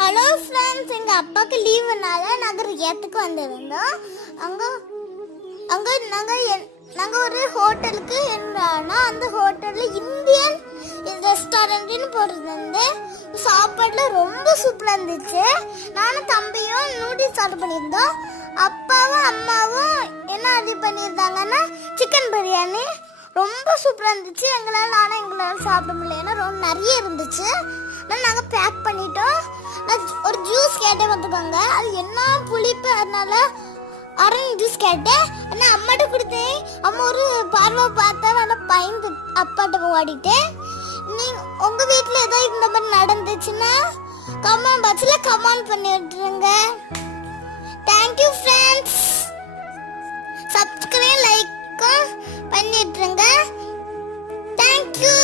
Hello friends, எங்கள் அப்பாவுக்கு லீவுனால நாங்கள் ரியத்துக்கு வந்திருந்தோம். அங்கே அங்கே நாங்கள் ஒரு ஹோட்டலுக்கு என்னன்னா அந்த ஹோட்டலில் இந்தியன் ரெஸ்டாரண்ட்னு போட்டிருந்து சாப்பாடில் ரொம்ப சூப்பராக இருந்துச்சு. நானும் தம்பியும் நூடுல்ஸ் ஆர்டர் பண்ணியிருந்தோம். அப்பாவும் அம்மாவும் என்ன ஆர்டர் பண்ணியிருந்தாங்கன்னா சிக்கன் பிரியாணி. ரொம்ப சூப்பராக இருந்துச்சு. எங்களால் சாப்பிட முடியல, ஏன்னா ரொம்ப நிறைய இருந்துச்சு. நாங்கள் பேக் பண்ணிட்டோம். நான் ஒரு ஜூஸ் கேட்டேன் பார்த்துக்கோங்க, அது என்ன புளிப்பு, அதனால ஆரஞ்சு ஜூஸ் கேட்டேன். ஆனால் அம்மாட்ட கொடுத்தேன். அம்மா ஒரு பார்வை பார்த்தா நல்லா பயந்து அப்பாட்ட ஓடிட்டேன். நீங்கள் உங்கள் வீட்டில் ஏதோ இந்த மாதிரி நடந்துச்சுன்னா கமெண்ட் பாக்ஸில் கமெண்ட் பண்ணி விட்டுருங்க. Thank you friends. சப்ஸ்கிரைப் லைக்கும் பண்ணி விட்டுருங்க. தேங்க்யூ.